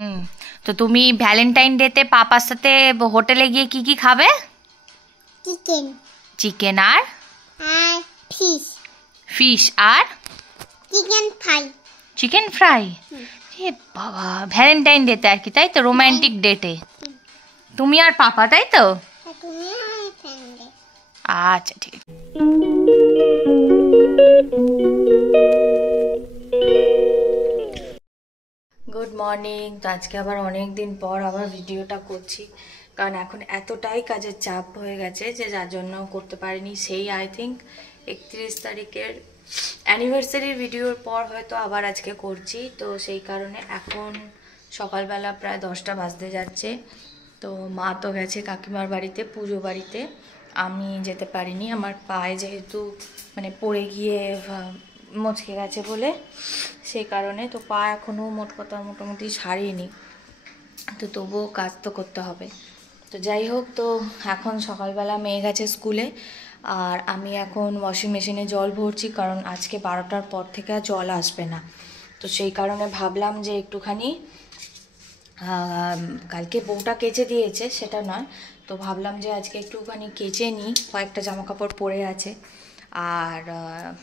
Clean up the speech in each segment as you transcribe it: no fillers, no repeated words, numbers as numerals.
হুম। তো তুমি ভ্যালেন্টাইন ডেতে পাপার সাথে হোটেলে গিয়ে কি কি খাবে? চিকেন চিকেন আর ফিশ ফিশ আর চিকেন ফ্রাই। Chicken fry. এ বাবা, ভ্যালেন্টাইন ডেতে আর কি, তাই তো? রোমান্টিক ডেটে তুমি আর পাপা, তাই তো? তুমি আমার ফ্রেন্ড। আচ্ছা, ঠিক আছে। Good morning. তো আজকে আবার অনেক দিন পর আবার ভিডিওটা করছি, কারণ এখন এতটাই কাজের চাপ হয়ে গেছে যে যার জন্য করতে পারিনি। সেই আই থিঙ্ক 31 তারিখের অ্যানিভার্সারির ভিডিওর পর হয়তো আবার আজকে করছি। তো সেই কারণে এখন সকালবেলা প্রায় 10টা বাজতে যাচ্ছে। তো মা তো গেছে কাকিমার বাড়িতে, পুজো বাড়িতে। আমি যেতে পারিনি, আমার পায়ে যেহেতু মানে পড়ে গিয়ে মচকে গেছে বলে, সেই কারণে তো পা এখনও মোট কথা মোটামুটি সারিনি। তো তবুও কাজ তো করতে হবে। তো যাই হোক, তো এখন সকালবেলা মেয়ে গেছে স্কুলে, আর আমি এখন ওয়াশিং মেশিনে জল ভরছি, কারণ আজকে 12টার পর থেকে আর জল আসবে না। তো সেই কারণে ভাবলাম যে একটুখানি, কালকে বউটা কেচে দিয়েছে সেটা নয়, তো ভাবলাম যে আজকে একটুখানি কেচে নিই, কয়েকটা জামা কাপড় পরে আছে। আর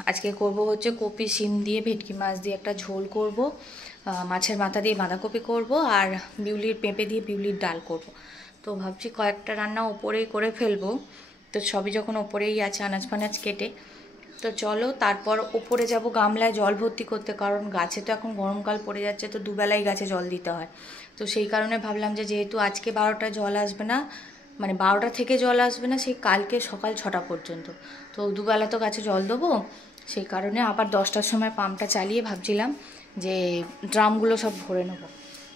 আজকে করব হচ্ছে কপি শিম দিয়ে ভেটকি মাছ দিয়ে একটা ঝোল করব, মাছের মাথা দিয়ে বাঁধাকপি করব, আর বিউলির পেঁপে দিয়ে বিউলির ডাল করব। তো ভাবছি কয়েকটা রান্না ওপরেই করে ফেলবো। তো সবই যখন ওপরেই আছে, আনাজ ফানাজ কেটে, তো চলো তারপর ওপরে যাব গামলায় জল ভর্তি করতে, কারণ গাছে তো এখন গরমকাল পড়ে যাচ্ছে, তো দুবেলাই গাছে জল দিতে হয়। তো সেই কারণে ভাবলাম যে যেহেতু আজকে 12টা জল আসবে না, মানে 12টা থেকে জল আসবে না, সেই কালকে সকাল 6টা পর্যন্ত, তো দুবেলা তো গাছে জল দেবো। সেই কারণে আবার 10টার সময় পাম্পটা চালিয়ে ভাবছিলাম যে ড্রামগুলো সব ভরে নেবো,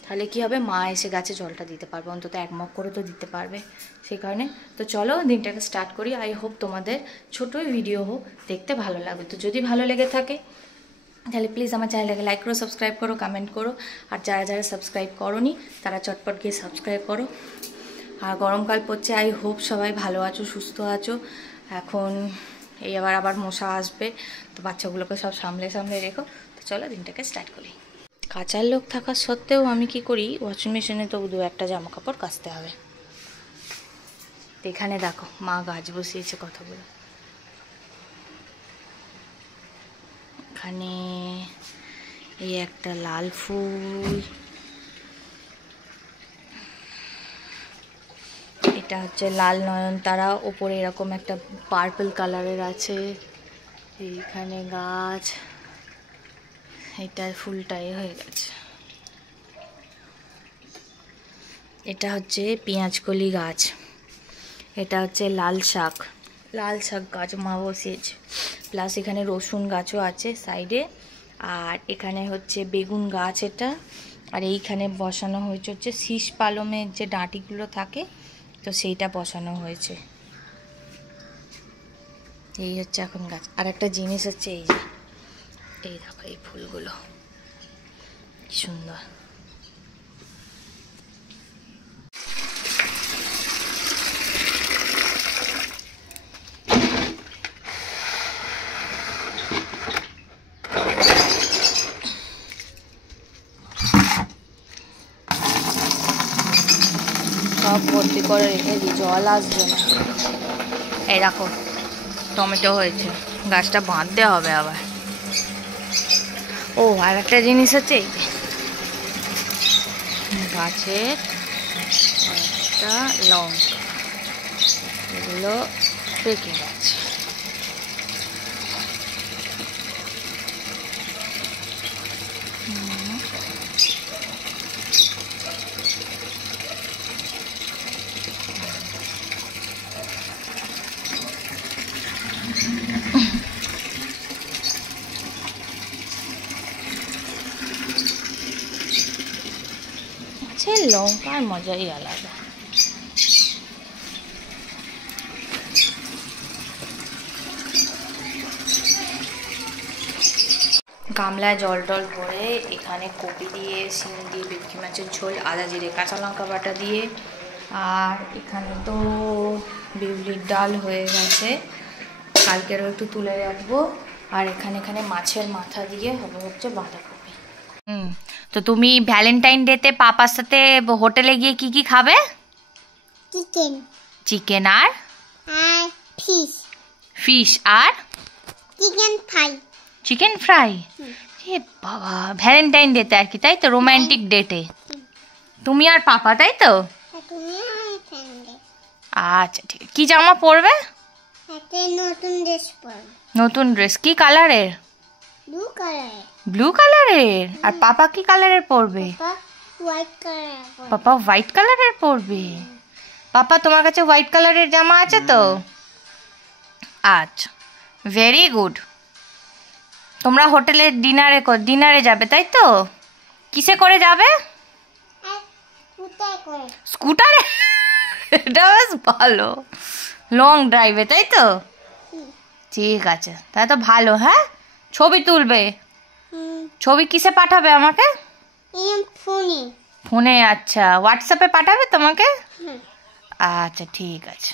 তাহলে কি হবে, মা এসে গাছে জলটা দিতে পারবে, অন্তত এক মগ করে তো দিতে পারবে। সেই কারণে তো চলো দিনটাকে স্টার্ট করি। আই হোপ তোমাদের ছোটোই ভিডিও হোক, দেখতে ভালো লাগবে। তো যদি ভালো লেগে থাকে তাহলে প্লিজ আমার চ্যানেলটাকে লাইক করো, সাবস্ক্রাইব করো, কমেন্ট করো। আর যারা যারা সাবস্ক্রাইব করোনি তারা চটপট গিয়ে সাবস্ক্রাইব করো। আর গরমকাল পড়ছে, আই হোপ সবাই ভালো আছো, সুস্থ আছো। এখন এই আবার মশা আসবে, তো বাচ্চাগুলোকে সব সামলে সামলে রেখো। তো চলো দিনটাকে স্টার্ট করি। কাচার লোক থাকা সত্ত্বেও আমি কি করি, ওয়াশিং মেশিনে তো 2-1টা জামা কাপড় কাচতে হবে। এখানে দেখো মা গাছ বসিয়েছে কতগুলো। এখানে এই একটা লাল ফুল, এটা হচ্ছে লাল নয়নতারা, ওপরে এরকম একটা পার্পল কালারের আছে। এইখানে গাছ, এটা ফুলটাই হয়ে গেছে। এটা হচ্ছে পেঁয়াজকলি গাছ, এটা হচ্ছে লাল শাক গাছ মা বসিয়েছে, প্লাস এখানে রসুন গাছও আছে সাইডে। আর এখানে হচ্ছে বেগুন গাছ এটা। আর এইখানে বসানো হয়েছে হচ্ছে শীষ পালমের যে ডাঁটিগুলো থাকে, তো সেইটা বসানো হয়েছে। এই হচ্ছে এখন গাছ। আর একটা জিনিস হচ্ছে এই যে, এই দেখো এই ফুলগুলো কি সুন্দর। সব ভর্তি করে রেখে দিই, জল আসবে না। এই দেখো টমেটো হয়েছে, গাছটা বাঁধতে হবে আবার। ও আর একটা জিনিস হচ্ছে এই যে গাছের একটা লঙ্কা, এগুলো পেকে গেছে। লঙ্কার মজাই আলাদা। গামলায় জল টল ভরে এখানে কপি দিয়ে, শিম দিয়ে, ভেটকি মাছের ঝোল, আদা জিরে কাঁচা লঙ্কা বাটা দিয়ে, আর এখানে তো বিউলির ডাল হয়ে গেছে, কালকেরও একটু তুলে রাখবো। আর এখানে মাছের মাথা দিয়ে হবে হচ্ছে বাঁধাকপি। তো তুমি ভ্যালেন্টাইন ডেতে পাপার সাথে হোটেলে গিয়ে কি কি খাবে? চিকেন চিকেন আর ফিশ ফিশ আর চিকেন ফ্রাই চিকেন ফ্রাই। এ বাবা, ভ্যালেন্টাইন ডেতে আর কি, তাই তো? রোমান্টিক ডেটে তুমি আর পাপা, তাই তো? তুমি আমার ফ্রেন্ডে আচ্ছা ঠিক। কি জামা পরবে? একটা নতুন ড্রেস পরব। নতুন ড্রেস কি কালারের? Blue colour. ব্লু কালারের। আর পাপা কি কালারের পরবে? White colour. পাপা হোয়াইট কালারের পরবে। পাপা তোমার কাছে হোয়াইট কালারের জামা আছে তো? আচ্ছা, ভেরি গুড। তোমরা হোটেলে ডিনারে যাবে, তাই তো? কিসে করে যাবে? স্কুটারে? এটা বেশ ভালো, লং ড্রাইভে, তাই তো? ঠিক আছে, তাই তো ভালো। হ্যাঁ, ছবি তুলবে? ছবি কিসে পাঠাবে আমাকে? ফোনে। ফোনে? আচ্ছা, হোয়াটসঅ্যাপে পাঠাবে তোমাকে? আচ্ছা ঠিক আছে।